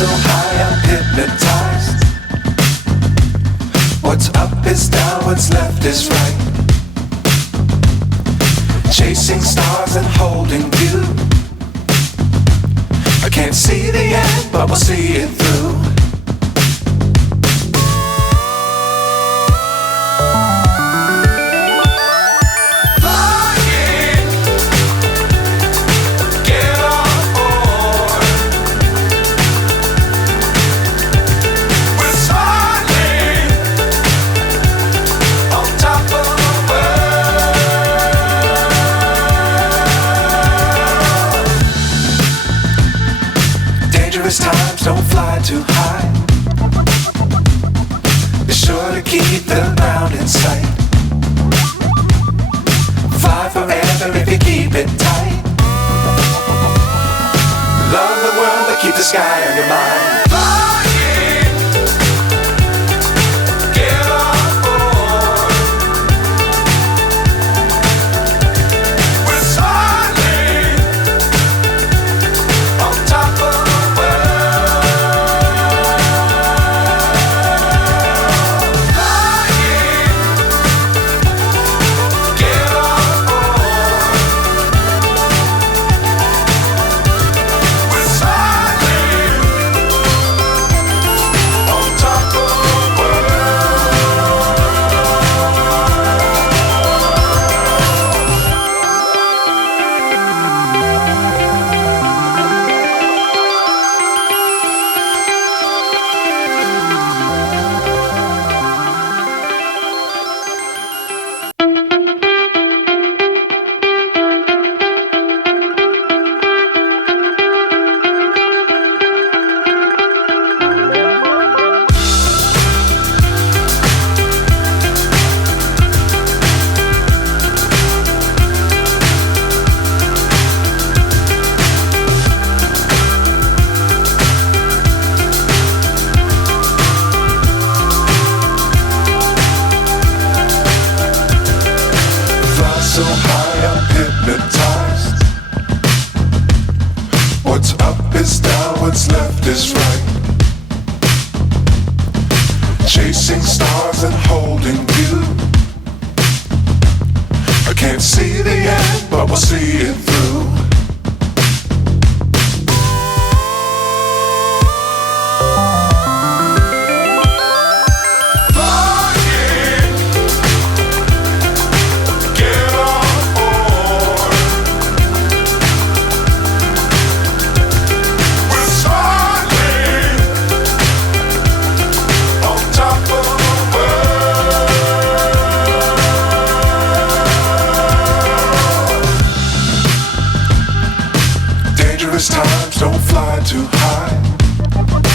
so high I'm hypnotized. What's up is down, what's left is right. Chasing stars and holding you. I can't see the end, but we'll see it through. Times don't fly too high. Be sure to keep the ground in sight. Fly forever if you keep it tight. Love the world but keep the sky on your mind. So high I'm hypnotized. What's up is down, what's left is right. Chasing stars and holding you. I can't see the end, but we'll see it through. Times don't fly too high.